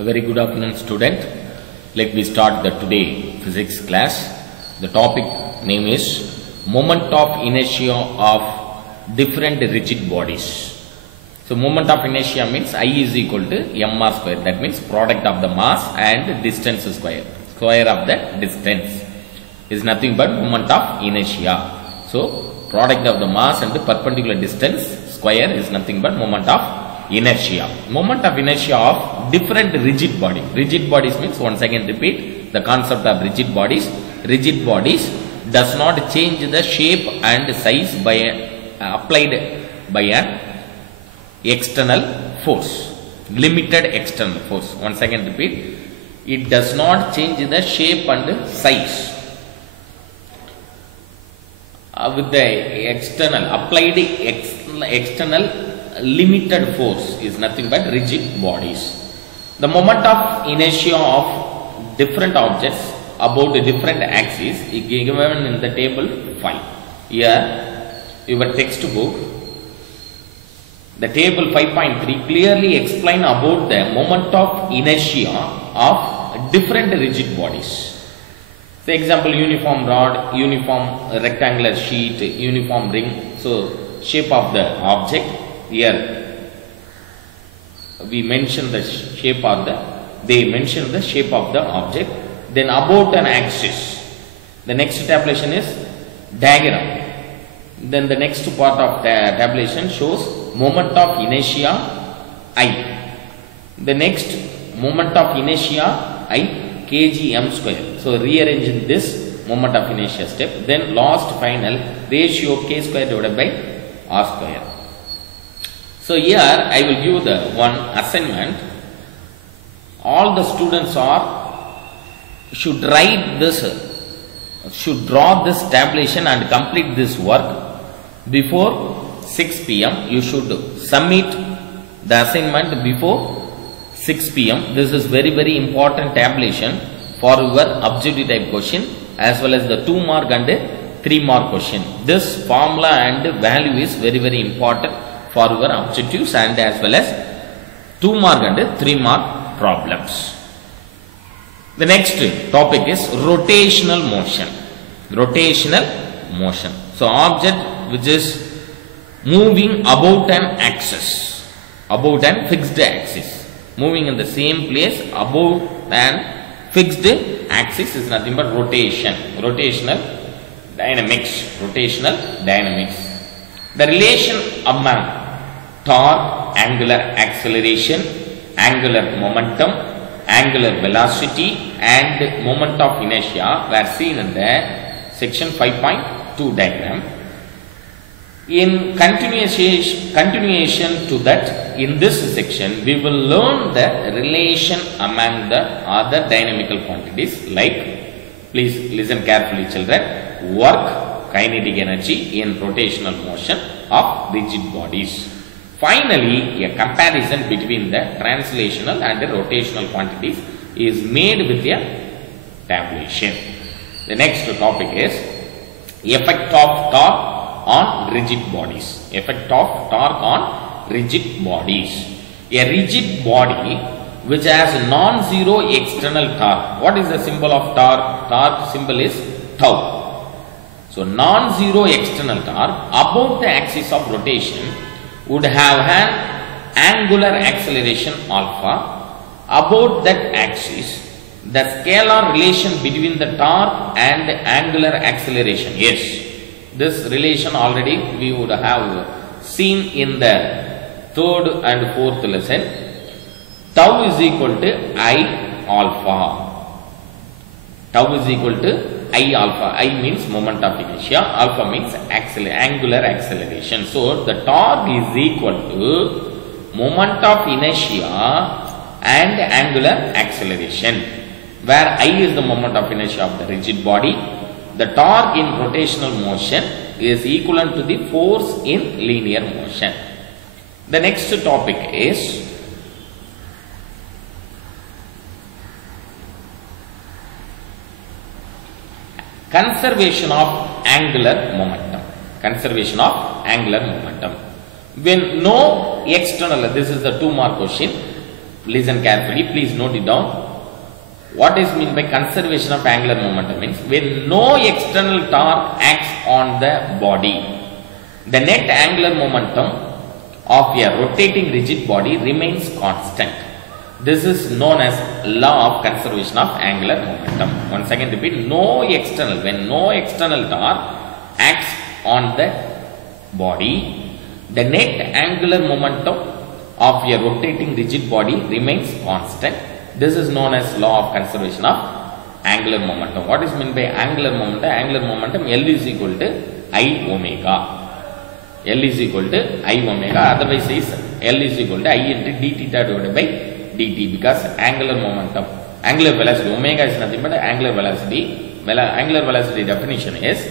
A very good afternoon, student. Let me start the today physics class. The topic name is moment of inertia of different rigid bodies. So moment of inertia means I is equal to mr square. That means product of the mass and distance square. Square of the distance is nothing but moment of inertia. So product of the mass and the perpendicular distance square is nothing but moment of inertia. Moment of inertia of different rigid body. Rigid bodies means, once again repeat the concept of rigid bodies. Rigid bodies does not change the shape and size by applied by an external force, limited external force. Once again repeat, it does not change the shape and size with the external applied external limited force is nothing but rigid bodies. The moment of inertia of different objects about a different axis is given in the table 5. Here your textbook, the table 5.3 clearly explain about the moment of inertia of different rigid bodies. For example, uniform rod, uniform rectangular sheet, uniform ring. So shape of the object. Here we mention the shape of they mention the shape of the object. Then about an axis, the next tabulation is diagram. Then the next part of the tabulation shows moment of inertia I. The next moment of inertia I kg m square. So rearrange this moment of inertia step. Then last final ratio k square divided by r square. So here I will give the one assignment. All the students should write this, should draw this tabulation and complete this work before 6 p.m. You should submit the assignment before 6 p.m. This is very important tabulation for your objective type question as well as the 2 mark and 3 mark question. This formula and value is very important for your objectives and as well as 2 mark and 3 mark problems. The next topic is rotational motion. Rotational motion. So object which is moving about an axis, about an fixed axis, moving in the same place about an fixed axis is nothing but rotation. Rotational dynamics. Rotational dynamics. The relation among torque, angular acceleration, angular momentum, angular velocity and moment of inertia were seen in the section 5.2 diagram. In continuation to that, in this section we will learn the relation among the other dynamical quantities like, please listen carefully children, work, kinetic energy in rotational motion of rigid bodies. Finally, a comparison between the translational and the rotational quantities is made with a tabulation. The next topic is effect of torque on rigid bodies. Effect of torque on rigid bodies. A rigid body which has non-zero external torque. What is the symbol of torque? Torque symbol is tau. So non-zero external torque about the axis of rotation would have an angular acceleration alpha. About that axis, the scalar relation between the torque and angular acceleration. Yes, this relation already we would have seen in the 3rd and 4th lesson. Tau is equal to I alpha. Tau is equal to I alpha. I means moment of inertia, alpha means angular acceleration. So the torque is equal to moment of inertia and angular acceleration, where I is the moment of inertia of the rigid body. The torque in rotational motion is equivalent to the force in linear motion. The next topic is conservation of angular momentum. Conservation of angular momentum. When no external, this is the 2 mark question, Listen carefully, please note it down. What is meant by conservation of angular momentum means when no external torque acts on the body, the net angular momentum of a rotating rigid body remains constant. This is known as law of conservation of angular momentum. Once again repeat, when no external torque acts on the body, the net angular momentum of a rotating rigid body remains constant. This is known as law of conservation of angular momentum. What is meant by angular momentum? Angular momentum L is equal to I omega. L is equal to I omega. Otherwise is L is equal to I into d theta divided by dt, because angular momentum, angular velocity, omega is nothing but angular velocity. Angular velocity definition is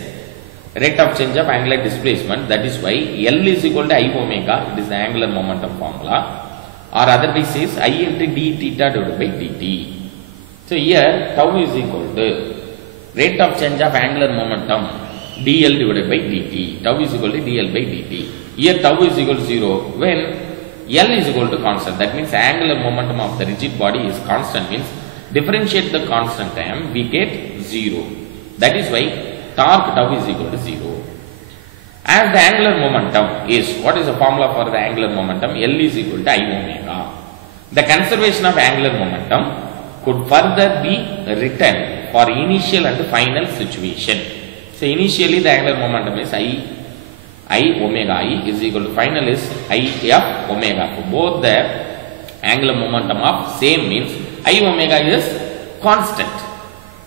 rate of change of angular displacement. That is why L is equal to I omega. It is the angular momentum formula. Or otherwise is I into d theta divided by dt. So here tau is equal to rate of change of angular momentum dl divided by dt. Tau is equal to dl by dt. Here tau is equal to 0 when L is equal to constant. That means angular momentum of the rigid body is constant, means differentiate the constant term, we get 0. That is why torque tau is equal to 0. As the angular momentum is, what is the formula for the angular momentum? L is equal to I omega. The conservation of angular momentum could further be written for initial and final situation. So initially the angular momentum is I omega I is equal to final is I f omega. So both the angular momentum of same means I omega is constant.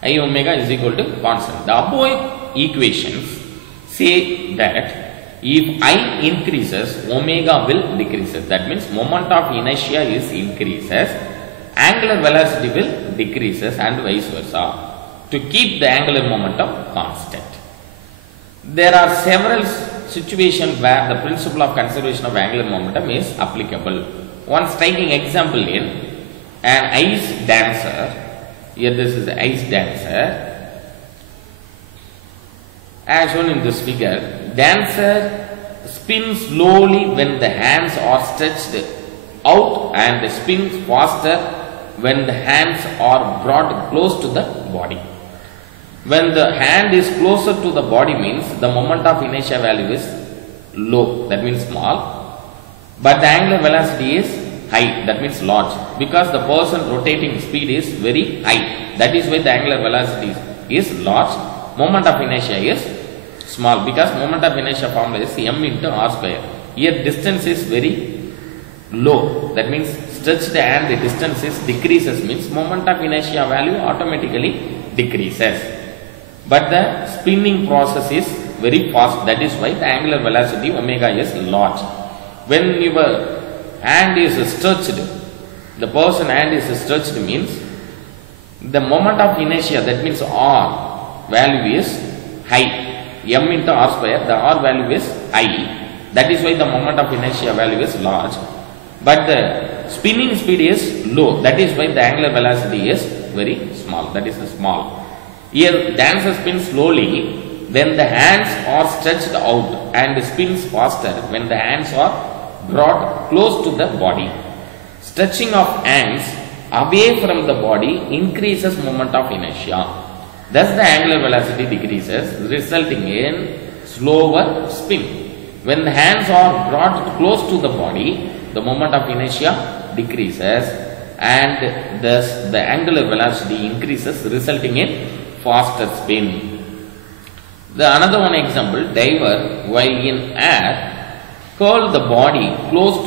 I omega is equal to constant. The above equations say that if I increases, omega will decreases. That means moment of inertia is increases, angular velocity will decreases, and vice versa, to keep the angular momentum constant. There are several situations where the principle of conservation of angular momentum is applicable. One striking example in an ice dancer. Here this is the ice dancer. As shown in this figure, dancer spins slowly when the hands are stretched out and spins faster when the hands are brought close to the body. When the hand is closer to the body means the moment of inertia value is low, that means small, but the angular velocity is high, that means large, because the person rotating speed is very high. That is why the angular velocity is large, moment of inertia is small, because moment of inertia formula is m into r square. Here distance is very low, that means stretched and the distance is decreases, means moment of inertia value automatically decreases. But the spinning process is very fast, that is why the angular velocity omega is large. When your hand is stretched, the person hand is stretched means the moment of inertia, that means r value is high, m into r square, the r value is high, that is why the moment of inertia value is large, but the spinning speed is low, that is why the angular velocity is very small, that is small. Here dancer spins slowly when the hands are stretched out and spins faster when the hands are brought close to the body. Stretching of hands away from the body increases moment of inertia. Thus the angular velocity decreases, resulting in slower spin. When the hands are brought close to the body, the moment of inertia decreases and thus the angular velocity increases, resulting in faster spin. The another one example, diver while in air curl the body close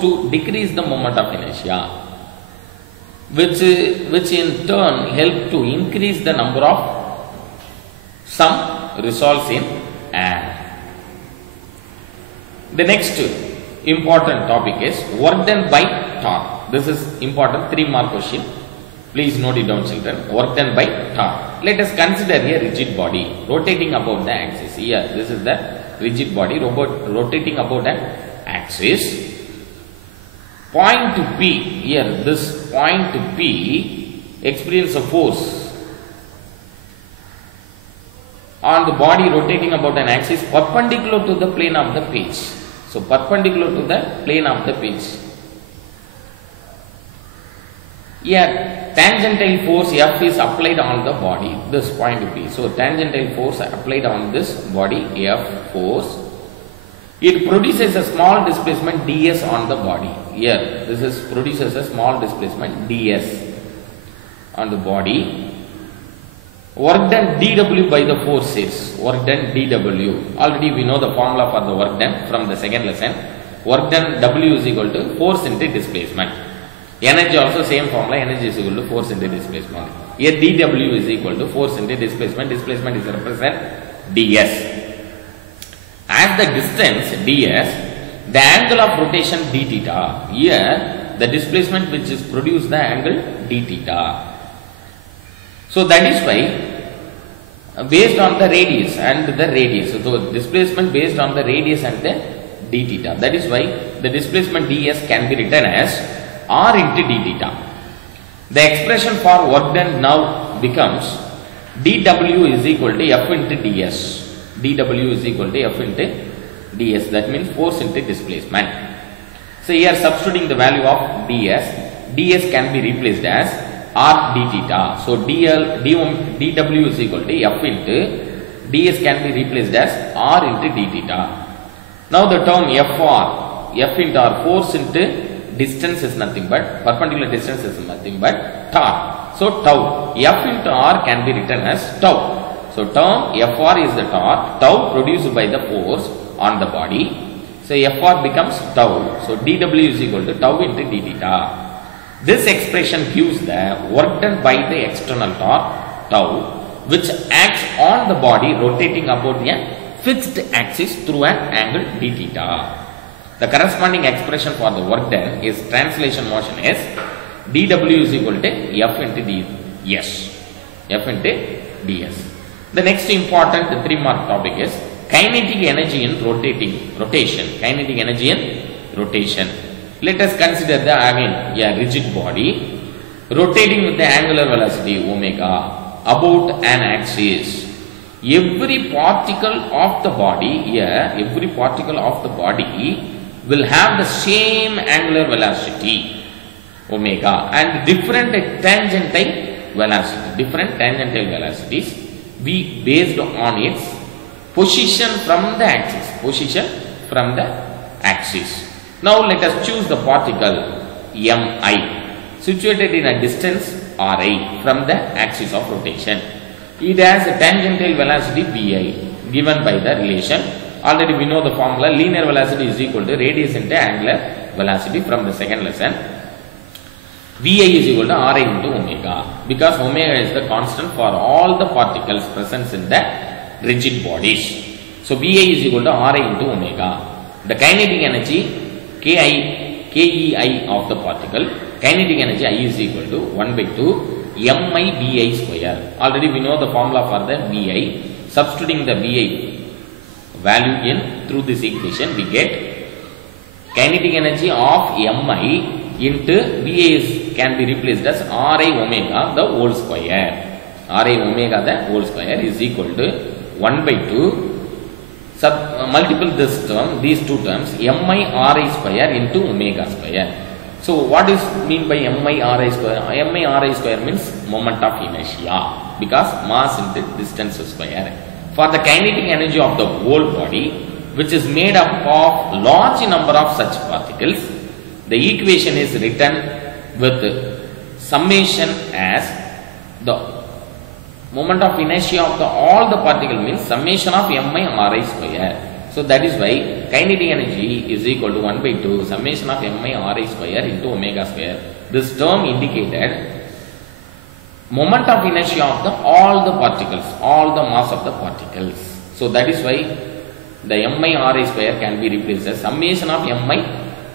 to decrease the moment of inertia, which in turn help to increase the number of some results in air. The next important topic is work done by torque. This is important 3-mark question. Please note it down, children. Work done by torque. Let us consider a rigid body rotating about the axis. Here, this is the rigid body rotating about an axis. Point P, here this point P experiences a force on the body rotating about an axis perpendicular to the plane of the page. So, perpendicular to the plane of the page. Here tangential force F is applied on the body, this point P. So tangential force applied on this body F force. It produces a small displacement ds on the body. Here this is produces a small displacement ds on the body. Work done dW by the forces. Work done dW. Already we know the formula for the work done from the second lesson. Work done W is equal to force into displacement. Energy also same formula. Energy is equal to force into displacement. Here dW is equal to force into displacement. Displacement is represent ds. As the distance ds, the angle of rotation d theta. Here the displacement which is produced the angle d theta. So that is why based on the radius and the radius. So the displacement based on the radius and the d theta. That is why the displacement ds can be written as r into d theta. The expression for work done now becomes dW is equal to F into ds. dW is equal to F into ds. That means force into displacement. So here substituting the value of ds can be replaced as r d theta. So dW is equal to F into ds can be replaced as r into d theta. Now the term F into r, force into distance is nothing but, perpendicular distance is nothing but torque. So tau, F into r can be written as tau. So term Fr is the torque, tau produced by the force on the body. So Fr becomes tau. So dW is equal to tau into d theta. This expression gives the work done by the external torque tau, which acts on the body rotating about a fixed axis through an angle d theta. The corresponding expression for the work done is translation motion is dW is equal to F into ds. F into ds. The next important 3-mark topic is kinetic energy in rotation. Kinetic energy in rotation. Let us consider again a rigid body rotating with the angular velocity omega about an axis. Every particle of the body here, every particle of the body will have the same angular velocity omega and different tangential velocities be based on its position from the axis. Now let us choose the particle mi situated in a distance ri from the axis of rotation. It has a tangential velocity vi given by the relation. Already we know the formula, linear velocity is equal to radius into angular velocity from the second lesson. Vi is equal to Ri into omega, because omega is the constant for all the particles present in the rigid bodies. So Vi is equal to Ri into omega. The kinetic energy Kei of the particle, kinetic energy I is equal to 1 by 2 mi Vi square. Already we know the formula for the Vi. Substituting the Vi value in through this equation, we get kinetic energy of mi into Va can be replaced as Ri omega the whole square. Ri omega the whole square is equal to 1 by 2 multiple this term, these two terms, mi Ri square into omega square. So what is mean by mi Ri square? Mi Ri square means moment of inertia, because mass into distance square. For the kinetic energy of the whole body, which is made up of large number of such particles, the equation is written with summation as the moment of inertia of all the particle means summation of mi Ri square. So that is why kinetic energy is equal to 1 by 2 summation of mi Ri square into omega square. This term indicated moment of inertia of all the particles, all the mass of the particles. So that is why the mi Ri square can be replaced as summation of mi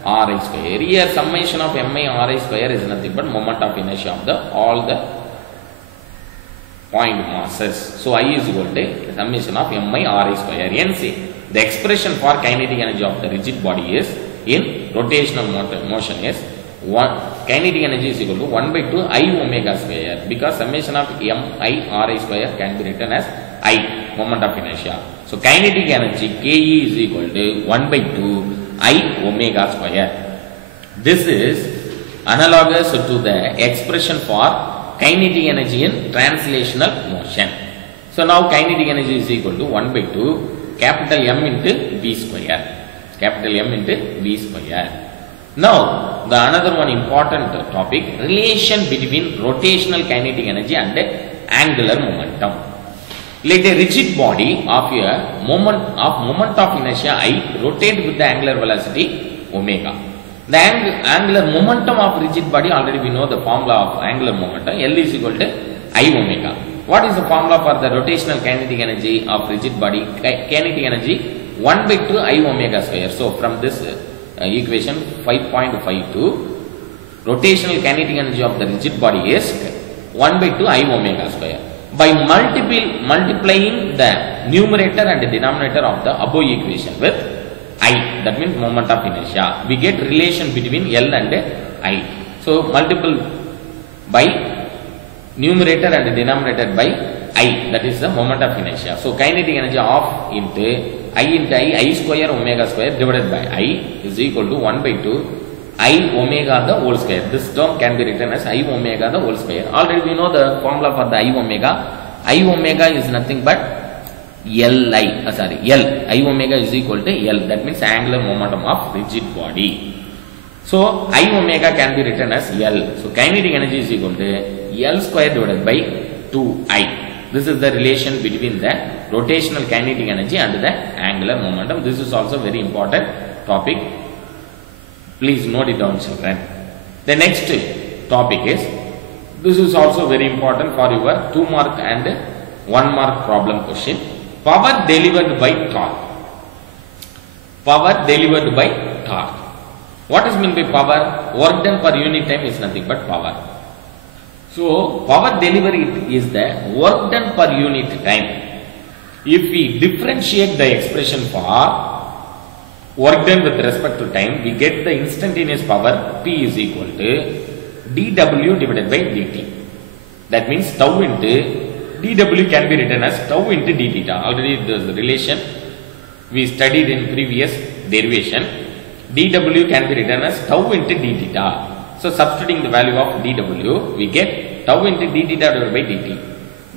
Ri square. Here summation of mi Ri square is nothing but moment of inertia of all the point masses. So I is equal to summation of mi Ri square. Hence the expression for kinetic energy of the rigid body is in rotational motion is kinetic energy is equal to 1 by 2 I omega square, because summation of mi Ri square can be written as I, moment of inertia. So kinetic energy Ke is equal to 1 by 2 I omega square. This is analogous to the expression for kinetic energy in translational motion. So now kinetic energy is equal to 1 by 2 capital M into V square. Capital M into V square. Now the another one important topic, relation between rotational kinetic energy and angular momentum. Let a rigid body of a moment of inertia I rotate with the angular velocity omega. The angular momentum of rigid body, already we know the formula of angular momentum, L is equal to I omega. What is the formula for the rotational kinetic energy of rigid body? Kinetic energy 1 by 2 I omega square. So from this equation 5.52, rotational kinetic energy of the rigid body is 1 by 2 I omega square. By multiplying the numerator and the denominator of the above equation with I, that means moment of inertia, we get relation between L and I. So multiple by numerator and denominator by I, that is the moment of inertia. So kinetic energy of into I square omega square divided by I is equal to 1 by 2 I omega the whole square. This term can be written as I omega the whole square. Already we know the formula for the I omega. I omega is nothing but L. I omega is equal to L. That means angular momentum of rigid body. So I omega can be written as L. So kinetic energy is equal to L square divided by 2I. This is the relation between the rotational kinetic energy and the angular momentum. This is also very important topic. Please note it down, children. The next topic is, this is also very important for your 2 mark and 1 mark problem question. Power delivered by torque. Power delivered by torque. What is meant by power? Work done per unit time is nothing but power. So power delivery is the work done per unit time. If we differentiate the expression for work done with respect to time, we get the instantaneous power P is equal to dW divided by dt. That means tau into dW can be written as tau into d theta. Already the relation we studied in previous derivation. dW can be written as tau into d theta. So substituting the value of dW, we get tau into d theta divided by dt.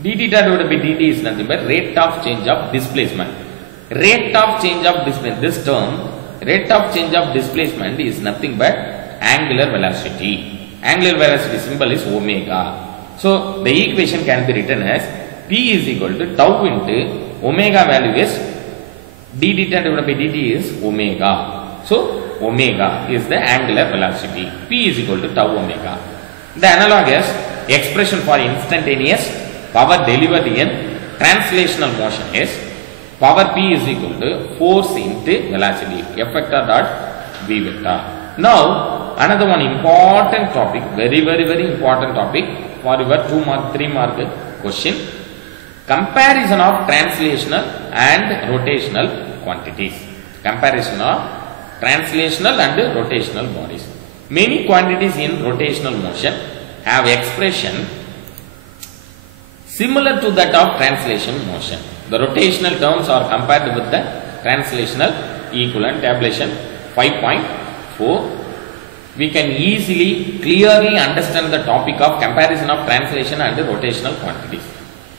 d theta divided by dt is nothing but rate of change of displacement. Rate of change of displacement. This term, rate of change of displacement, is nothing but angular velocity. Angular velocity symbol is omega. So the equation can be written as P is equal to tau into omega value is d theta divided by dt is omega. So omega is the angular velocity. P is equal to tau omega. The analogous expression for instantaneous power delivered in translational motion is power P is equal to force into velocity, F vector dot V vector. Now another one important topic, very important topic for your 2 mark 3 mark question, comparison of translational and rotational quantities. Comparison of translational and rotational bodies. Many quantities in rotational motion have expression similar to that of translation motion. The rotational terms are compared with the translational equivalent. Tabulation 5.4. We can easily, clearly understand the topic of comparison of translation and rotational quantities.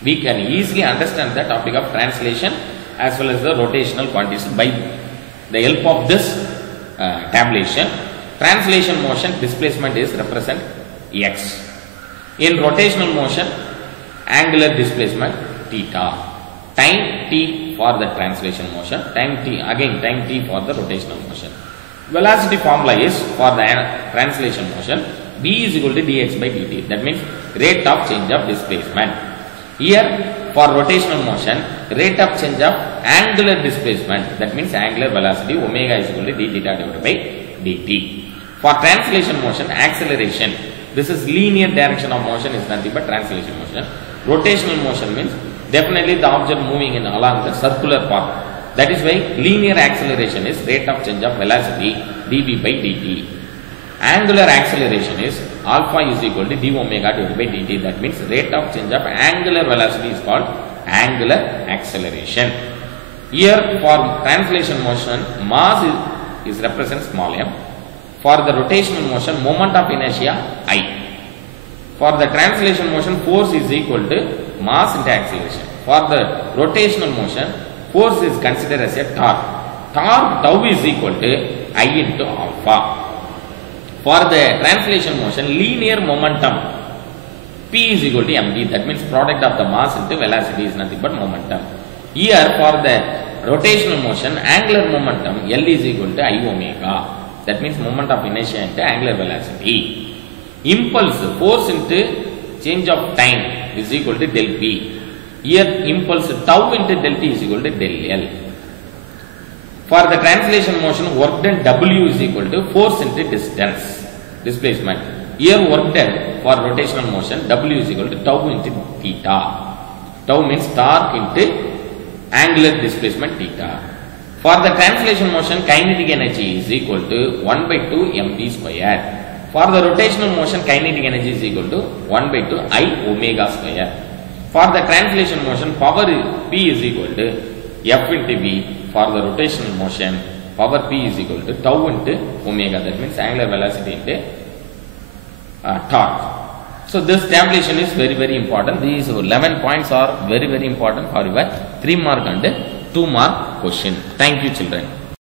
We can easily understand the topic of translation as well as the rotational quantities by the help of this tabulation. Translation motion displacement is represent x. In rotational motion, angular displacement theta. Time t for the translation motion, time t for the rotational motion. Velocity formula is for the translation motion, v is equal to dx by dt. That means rate of change of displacement. Here for rotational motion, rate of change of angular displacement, that means angular velocity, omega is equal to d theta divided by dt. For translation motion, acceleration, this is linear direction of motion, is nothing but translation motion. Rotational motion means definitely the object moving in along the circular path. That is why linear acceleration is rate of change of velocity dv by dt. Angular acceleration is alpha is equal to d omega divided by dt. That means rate of change of angular velocity is called angular acceleration. Here for translation motion, mass is represent small m. For the rotational motion, moment of inertia I. For the translation motion, force is equal to mass into acceleration. For the rotational motion, force is considered as a torque. Torque tau is equal to I into alpha. For the translation motion, linear momentum P is equal to mv. That means product of the mass into velocity is nothing but momentum. Here for the rotational motion, angular momentum L is equal to I omega. That means moment of inertia into angular velocity. Impulse, force into change of time is equal to del P. Here impulse tau into del T is equal to del L. For the translation motion, work done W is equal to force into distance, displacement. Here work done for rotational motion, W is equal to tau into theta. Tau means torque into angular displacement theta. For the translation motion, kinetic energy is equal to 1 by 2 mv square. For the rotational motion, kinetic energy is equal to 1 by 2 I omega square. For the translation motion, power P is equal to F into V. For the rotational motion, power P is equal to tau into omega. That means angular velocity into torque. So this tabulation is very important. These 11 points are very important for your 3 mark and 2 mark question. Thank you, children.